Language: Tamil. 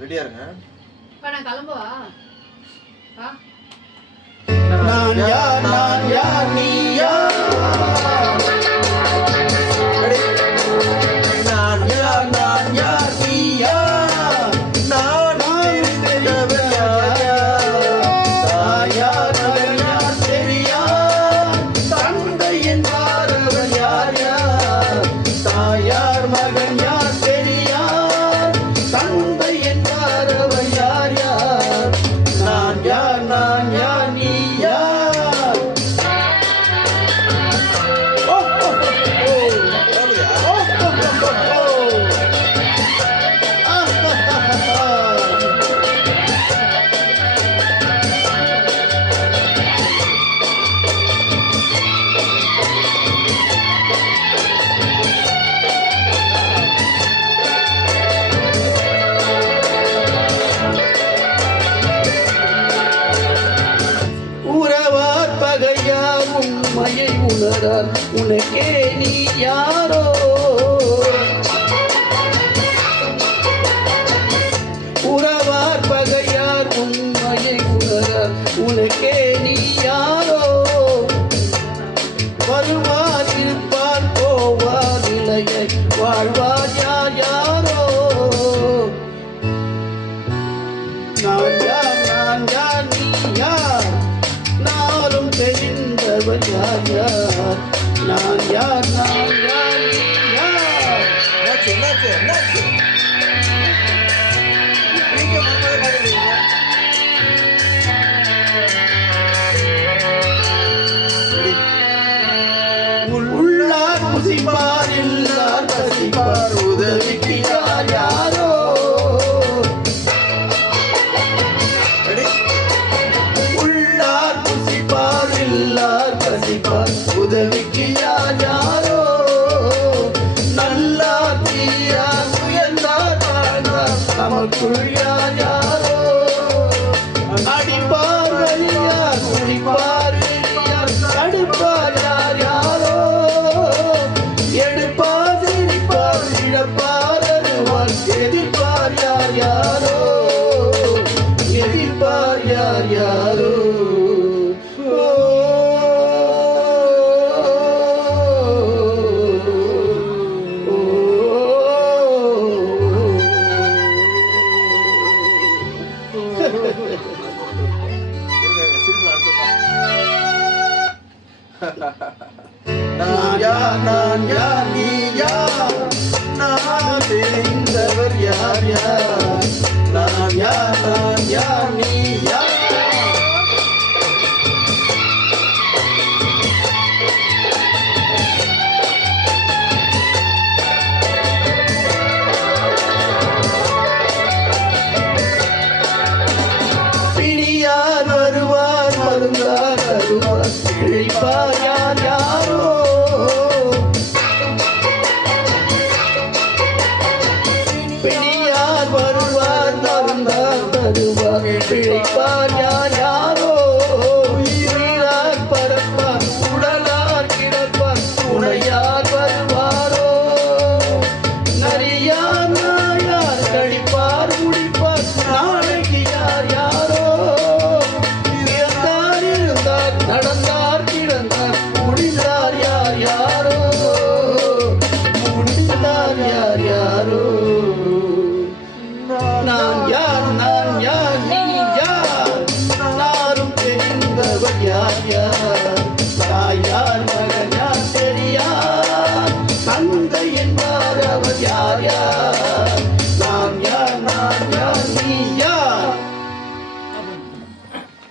ரெடியா இருங்க. நான் கிளம்புவா. நான் யார் நீ யார்? நான் யார் நீ யார்? நான் தெரிந்தவர் யார்? தாயார் மகன் யார் தெரியார்? தந்தை என்பாரவர் யார் யார்? தாயார் மகன் யார் தெரியார்? தந்தை என்பாரவர் யார் யார்? நான் யார் நீ யார்? உறவார் பகையார் உண்மையை உணரார் உனக்கே நீ யாரோ? உறவார் பகையார் உண்மையை உணரார் உனக்கே நீ யாரோ? வருவார் இருப்பார் போவார் நிலையை வாழ்வார் யார் யாரோ? நான் யார் நீ யார்? நாளும் தெரிந்தவர் யார் யார்? நான் யார் நீ யார்? என்னாச்சு? நீங்க மறந்ததை பாருங்க. உள்ளார் புசிப்பார் இல்லார் பசிப்பார் உதவிக்கு யார் யாரோ? உள்ளார் புசிப்பார் இல்லார் பசிப்பார் உதவிக்கு யார் யாரோ? நல்லார் தீயார் உயர்ந்தார் தாழ்ந்தார் நமக்குள் யார் யாரோ? அடிப்பார் வழியார் குடிப்பார் வெளியார் தடுப்பார் யார் யாரோ? எடுப்பார் சிரிப்பார் இழப்பார் அருவார் எதிர்ப்பார் யார் யாரோ? எதிர்ப்பார் யார் யாரோ? நான் யார் நீ யார்? நான் தெரிந்தவர் யார் யார்? நான் யார் நீ யார்? பிடியார் வருவார் மருந்தார் வருவார் இழைப்பார் யார் யாரோ? பிடியார் வருவார் மருந்தார் வருவார் இழைப்பார் யார்